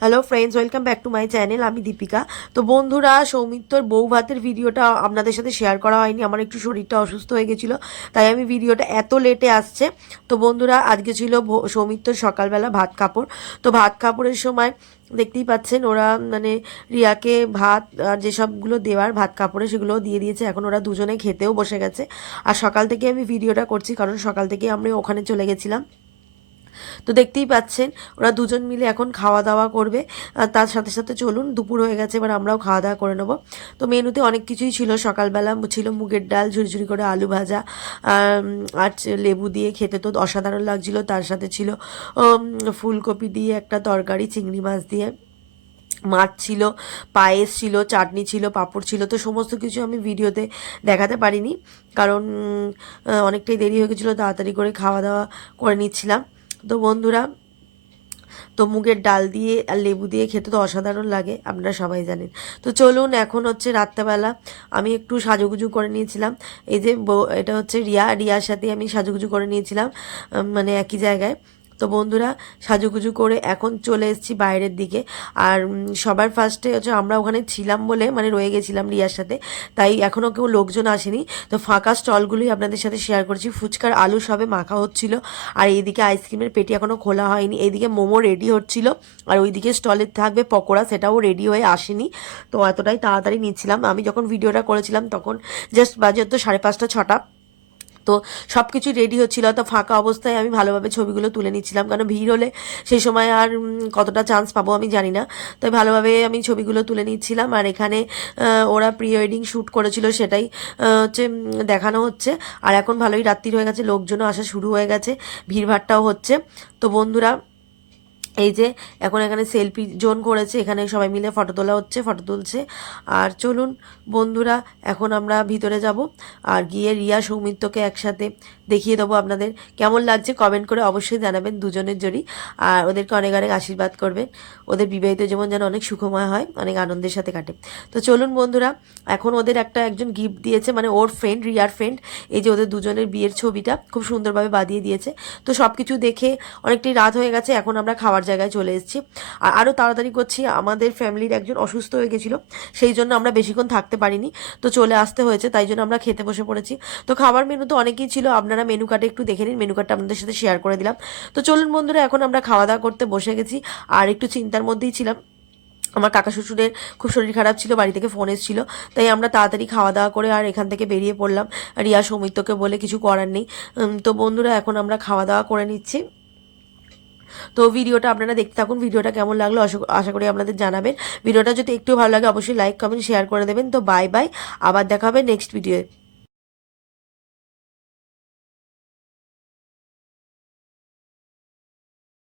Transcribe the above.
Hello friends welcome back to my channel আমি দীপিকা। তো বন্ধুরা সৌমিত্রর বউ ভাতের ভিডিওটা আপনাদের সাথে শেয়ার করা হয়নি। আমার একটু শরীরটা অসুস্থ হয়ে গেছিল, তাই আমি ভিডিওটা এত লেটে আসছে। তো বন্ধুরা, আজকে ছিল সৌমিত্রর সকালবেলা ভাত কাপড়। তো ভাত কাপড়ের সময় দেখতেই পাচ্ছেন, ওরা মানে রিয়াকে ভাত আর যেসবগুলো দেওয়ার ভাত কাপড়ে সেগুলো দিয়ে দিয়েছে। এখন ওরা দুজনে খেতেও বসে গেছে। আর সকাল থেকে আমি ভিডিওটা করছি, কারণ সকাল থেকে আমরা ওখানে চলে গেছিলাম। তো দেখতেই পাচ্ছেন, ওরা দুজন মিলে এখন খাওয়া দাওয়া করবে তার সাথে সাথে চলুন, দুপুর হয়ে গেছে, এবার আমরাও খাওয়া দাওয়া করে নেব। তো মেনুতে অনেক কিছুই ছিল, সকালবেলা ছিল মুগের ডাল, ঝুরঝুরি করে আলু ভাজা আর লেবু দিয়ে খেতে তো অসাধারণ লাগছিল। তার সাথে ছিল ফুলকপি দিয়ে একটা তরকারি, চিংড়ি মাছ দিয়ে। মাছ ছিল, পায়েস ছিল, চাটনি ছিল, পাঁপড় ছিল, তো সমস্ত কিছু আমি ভিডিওতে দেখাতে পারিনি। কারণ অনেকটাই দেরি হয়ে গেছিল, তাড়াতাড়ি করে খাওয়া দাওয়া করে নিচ্ছিলাম। তো বন্ধুরা, তো মুগের ডাল দিয়ে আর লেবু দিয়ে খেতে তো অসাধারণ লাগে, আপনারা সবাই জানেন। তো চলুন এখন হচ্ছে রাত্রেবেলা আমি একটু সাজুগুজু করে নিয়েছিলাম। এই যে এটা হচ্ছে রিয়া, রিয়ার সাথে আমি সাজুগুজু করে নিয়েছিলাম মানে একই জায়গায়। তো বন্ধুরা, সাজুগুজু করে এখন চলে এসেছি বাইরের দিকে। আর সবার ফার্স্টে হচ্ছে আমরা ওখানে ছিলাম বলে মানে রয়ে গেছিলাম রিয়ার সাথে। তাই এখনও কেউ লোকজন আসেনি। তো ফাঁকা স্টলগুলোই আপনাদের সাথে শেয়ার করছি। ফুচকার আলু সবে মাখা হচ্ছিল। আর এইদিকে আইসক্রিমের পেটি এখনও খোলা হয়নি। এইদিকে মোমো রেডি হচ্ছিল। আর ওইদিকে স্টলে থাকবে পকোড়া, সেটাও রেডি হয়ে আসেনি। তো এতটাই তাড়াতাড়ি নিচ্ছিলাম। আমি যখন ভিডিওটা করেছিলাম, তখন জাস্ট বাজে তো সাড়ে পাঁচটা, ছটা। তো সব কিছু রেডি হচ্ছিল। তো ফাঁকা অবস্থায় আমি ভালোভাবে ছবিগুলো তুলে নিচ্ছিলাম, কারণ ভিড় হলে সেই সময় আর কতটা চান্স পাবো আমি জানি না। তাই ভালোভাবে আমি ছবিগুলো তুলে নিচ্ছিলাম। আর এখানে ওরা প্রি ওয়েডিং শ্যুট করেছিল সেটাই হচ্ছে দেখানো হচ্ছে। আর এখন ভালোই রাত্রির হয়ে গেছে, লোকজনও আসা শুরু হয়ে গেছে ভিড়ভাড়টাও হচ্ছে। তো বন্ধুরা এই যে, এখন এখানে সেলফি জোন করেছে, এখানে সবাই মিলে ফটো তোলা হচ্ছে ফটো তুলছে। আর চলুন বন্ধুরা, এখন আমরা ভিতরে যাব। আর গিয়ে রিয়া, সৌমিত্রকে একসাথে দেখিয়ে দেবো আপনাদের কেমন লাগছে। কমেন্ট করে অবশ্যই জানাবেন, দুজনের জন্যই আর ওদেরকে অনেক অনেক আশীর্বাদ করবেন ওদের বিবাহিত জীবন যেন অনেক সুখময় হয়, অনেক আনন্দের সাথে কাটে। তো চলুন বন্ধুরা, এখন ওদের একটা একজন গিফট দিয়েছে মানে ওর ফ্রেন্ড রিয়ার ফ্রেন্ড এই যে ওদের দুজনের বিয়ের ছবিটা খুব সুন্দরভাবে বাঁধিয়ে দিয়েছে। তো সব কিছু দেখে অনেকটাই রাত হয়ে গেছে, এখন আমরা খাওয়ার জায়গায় চলে এসেছি। আর আরও তাড়াতাড়ি করছি, আমাদের ফ্যামিলির একজন অসুস্থ হয়ে গেছিল, সেই জন্য আমরা বেশিক্ষণ থাকতে পারিনি। তো চলে আসতে হয়েছে, তাই জন্য আমরা খেতে বসে পড়েছি। তো খাবার মেনু তো অনেকেই ছিল, আপনারা মেনু কার্ডে একটু দেখে নিন মেনু কার্ডটা আপনাদের সাথে শেয়ার করে দিলাম। তো চলুন বন্ধুরা, এখন আমরা খাওয়া দাওয়া করতে বসে গেছি। আর একটু চিন্তার মধ্যেই ছিলাম। আমার কাকা শ্বশুরের খুব শরীর খারাপ ছিল, বাড়ি থেকে ফোন এসেছিল, তাই আমরা তাড়াতাড়ি খাওয়া দাওয়া করে আর এখান থেকে বেরিয়ে পড়লাম। রিয়া সৌমিত্রকে বলে কিছু করার নেই। তো বন্ধুরা, এখন আমরা খাওয়া দাওয়া করে নিচ্ছি। তো ভিডিওটা আপনারা দেখতে থাকুন, ভিডিওটা কেমন লাগল আশা- করি আপনাদের জানাবেন। ভিডিওটা যদি একটু ভালো লাগে, অবশ্যই লাইক কমেন্ট শেয়ার করে দেবেন। তো বাই বাই আবার দেখা হবে নেক্সট ভিডিওয়ে